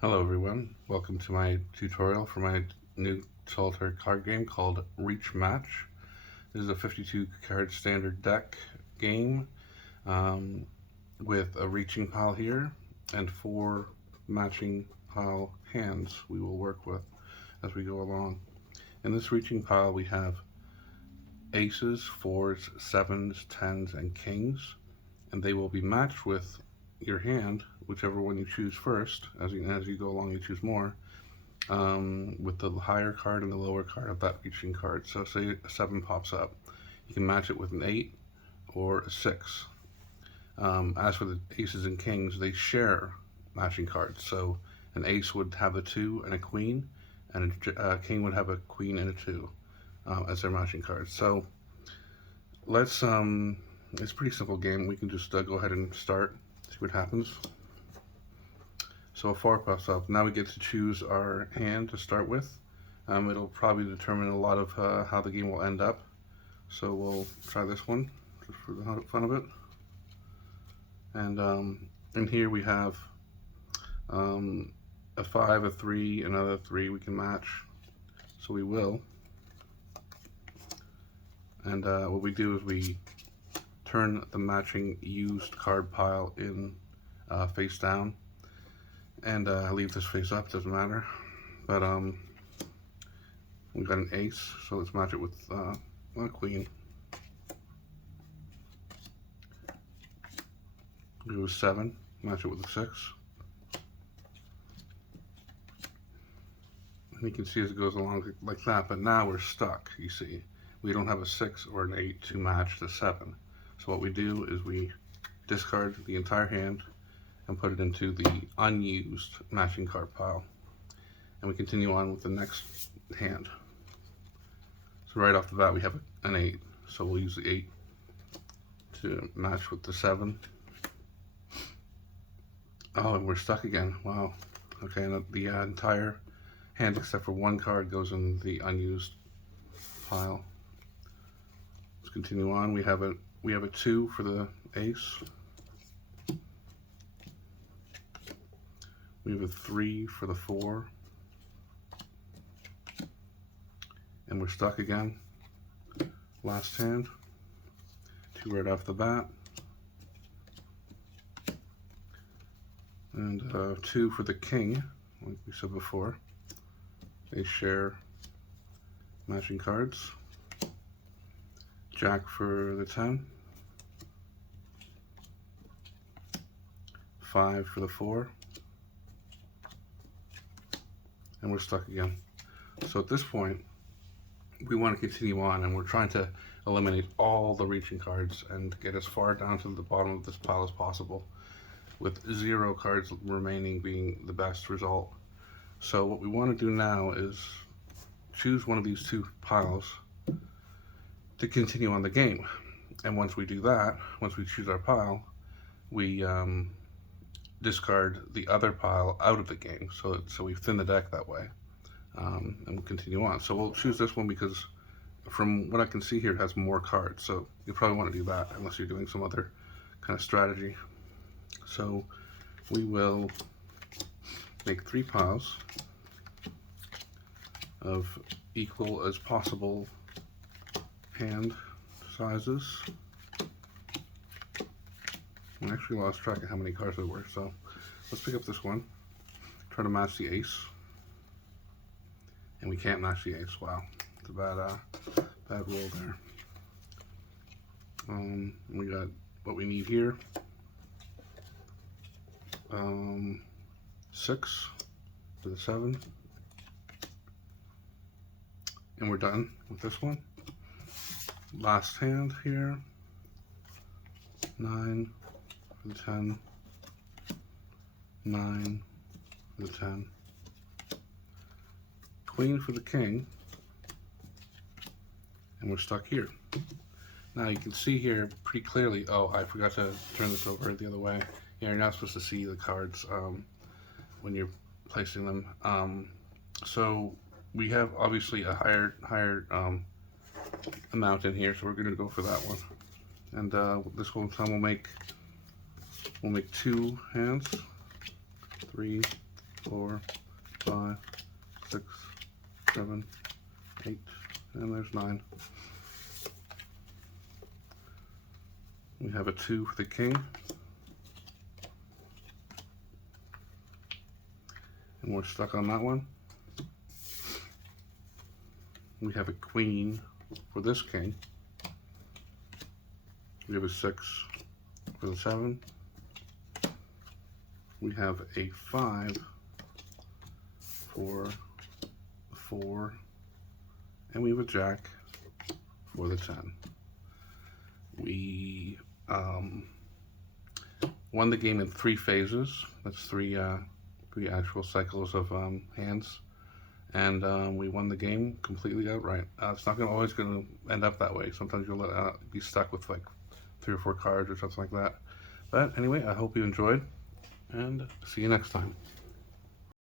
Hello everyone, welcome to my tutorial for my new solitaire card game called Reach Match. This is a 52 card standard deck game um, with a reaching pile here and 4 matching pile hands we will work with as we go along. In this reaching pile we have aces, fours, sevens, tens, and kings, and they will be matched with your hand, whichever one you choose first. As you go along, you choose more with the higher card and the lower card of that reaching card. So, say a 7 pops up, you can match it with an 8 or a 6. As for the aces and kings, they share matching cards. So, an ace would have a 2 and a queen, and a king would have a queen and a 2 as their matching cards. So, let's it's a pretty simple game. We can just go ahead and start, see what happens. So a 4 pops up. Now we get to choose our hand to start with. It'll probably determine a lot of how the game will end up. So we'll try this one just for the fun of it. And in here we have a 5, a 3, another 3 we can match. So we will. And what we do is we turn the matching used card pile in face down. And I leave this face up, doesn't matter. But we got an ace, so let's match it with a queen. Do a 7, match it with a 6. And you can see as it goes along like that, but now we're stuck, you see. We don't have a 6 or an 8 to match the 7. So what we do is we discard the entire hand and put it into the unused matching card pile. And we continue on with the next hand. So right off the bat we have an 8. So we'll use the 8 to match with the 7. Oh, and we're stuck again. Wow. Okay, and the entire hand except for one card goes in the unused pile. Let's continue on. We have a 2 for the ace. We have a 3 for the 4. And we're stuck again. Last hand. 2 right off the bat. And 2 for the king, like we said before. They share matching cards. Jack for the 10. 5 for the 4. And we're stuck again. So at this point, we want to continue on, and we're trying to eliminate all the reaching cards and get as far down to the bottom of this pile as possible, with 0 cards remaining being the best result. So what we want to do now is choose one of these 2 piles to continue on the game. And once we do that, once we choose our pile, we discard the other pile out of the game, so we thin the deck that way, and we'll continue on. So we'll choose this one because from what I can see here it has more cards, so you probably want to do that unless you're doing some other kind of strategy. So we will make 3 piles of equal as possible hand sizes. I actually lost track of how many cards there were, so let's pick up this one. Try to match the ace. And we can't match the ace. Wow, it's a bad roll there. We got what we need here. 6 to the 7. And we're done with this one. Last hand here. 9 for the 10. 9 for the 10. Queen for the king. And we're stuck here. Now you can see here pretty clearly, oh, I forgot to turn this over the other way. Yeah, you're not supposed to see the cards when you're placing them. So we have obviously a higher amount in here, so we're going to go for that one. And this one time we'll make 2 hands, 3, 4, 5, 6, 7, 8, and there's 9. We have a 2 for the king. And we're stuck on that one. We have a queen for this king. We have a 6 for the 7. We have a 5 for the 4. And we have a jack for the 10. We won the game in 3 phases. That's three actual cycles of hands. And we won the game completely outright. It's not always going to end up that way. Sometimes you'll be stuck with like 3 or 4 cards or something like that. But anyway, I hope you enjoyed, and see you next time.